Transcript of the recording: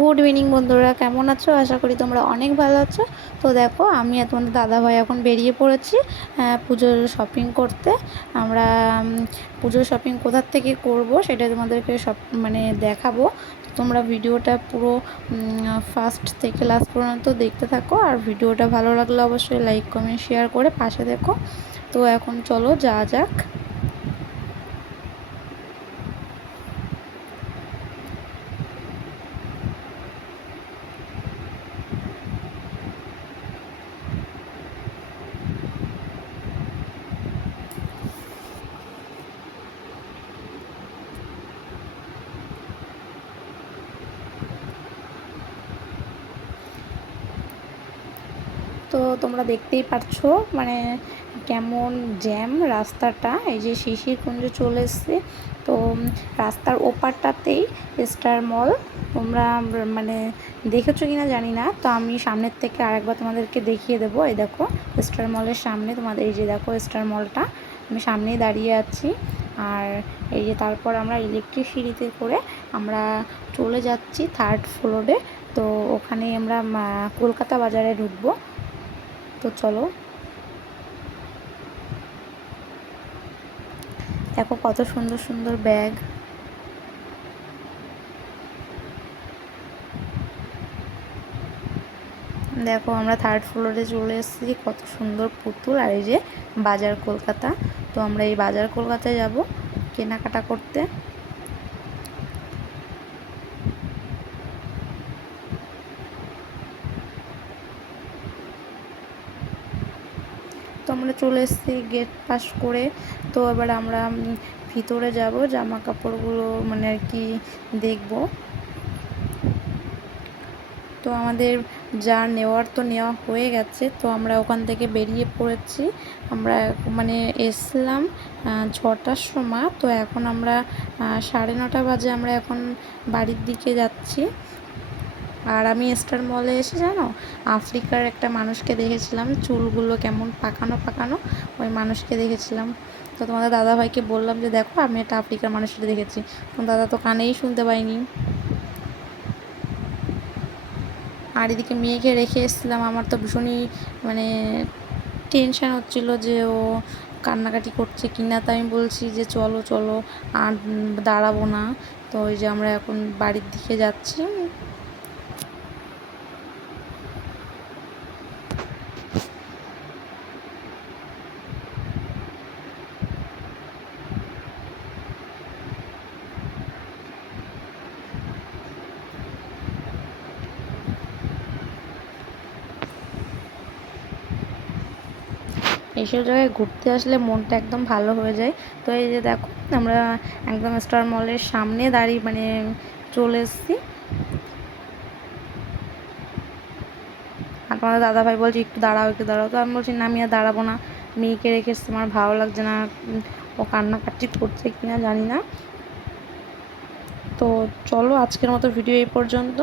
Good evening বন্ধুরা, কেমন আছো? আশা করি তোমরা অনেক ভালো আছো। তো দেখো, আমি আর তোমাদের দাদাভাই এখন বেরিয়ে পড়েছি পুজোর শপিং করতে। আমরা পুজোর শপিং কোথার থেকে করব সেটা তোমাদেরকে সব দেখাবো। তো তোমরা ভিডিওটা পুরো ফার্স্ট থেকে লাস্ট পর্যন্ত দেখতে থাকো, আর ভিডিওটা ভালো লাগলে অবশ্যই লাইক কমেন্ট শেয়ার করে পাশে দেখো। তো এখন চলো যা যাক। তো তোমরা দেখতেই পারছো কেমন জ্যাম রাস্তাটা। এই যে শিশিরকুঞ্জ চলে এসছে। তো রাস্তার ওপারটাতেই স্টার মল। তোমরা দেখেছো কিনা জানি না, তো আমি সামনের থেকে আরেকবার তোমাদেরকে দেখিয়ে দেবো। এই দেখো স্টার মলের সামনে, তোমাদের এই যে দেখো স্টার মলটা, আমি সামনেই দাঁড়িয়ে আছি। আর এই যে তারপর আমরা ইলেকট্রিক সিঁড়িতে করে আমরা চলে যাচ্ছি 3rd ফ্লোরে। তো ওখানে আমরা কলকাতা বাজারে ঢুকবো। তো চলো, দেখো কত সুন্দর সুন্দর ব্যাগ। দেখো আমরা 3rd ফ্লোরে চলে এসেছি, কত সুন্দর পুতুল। আর এই যে বাজার কলকাতা। তো আমরা এই বাজার কলকাতায় যাব কেনাকাটা করতে। তো আমরা চলে এসেছি গেট পাস করে। তো এবার আমরা ভিতরে যাব, জামা কাপড়গুলো আর কি দেখবো। তো আমাদের যা নেওয়ার তো নেওয়া হয়ে গেছে। তো আমরা ওখান থেকে বেরিয়ে পড়েছি। আমরা এসলাম 6টার সময়। তো এখন আমরা 9:30 বাজে আমরা এখন বাড়ির দিকে যাচ্ছি। আর আমি স্টার মলে এসে জানো, আফ্রিকার একটা মানুষকে দেখেছিলাম, চুলগুলো কেমন পাকানো পাকানো, ওই মানুষকে দেখেছিলাম। তো তোমাদের দাদাভাইকে বললাম যে দেখো আমি একটা আফ্রিকার মানুষকে দেখেছি। তো দাদা তো কানেই শুনতে পাইনি। আর এদিকে মেয়েকে রেখে এসেছিলাম। আমার তো ভীষণই টেনশান হচ্ছিল যে ও কান্নাকাটি করছে কিনা। তাই আমি বলছি যে চলো চলো, আর দাঁড়াবো না। তো ওই যে আমরা এখন বাড়ির দিকে যাচ্ছি। এইসব জায়গায় ঘুরতে আসলে মনটা একদম ভালো হয়ে যায়। তো এই যে দেখো আমরা একদম স্টার মলের সামনে দাঁড়িয়ে চলে এসেছি। আর তোমাদের দাদাভাই বলছে একটু দাঁড়াও একটু দাঁড়াও। তো আমি বলছি না, আমি আর দাঁড়াবো না, মেয়েকে রেখে এসেছি, আমার ভালো লাগছে না। ও কান্নাকাটি করছে কিনা জানি না। তো চলো, আজকের মতো ভিডিও এই পর্যন্ত।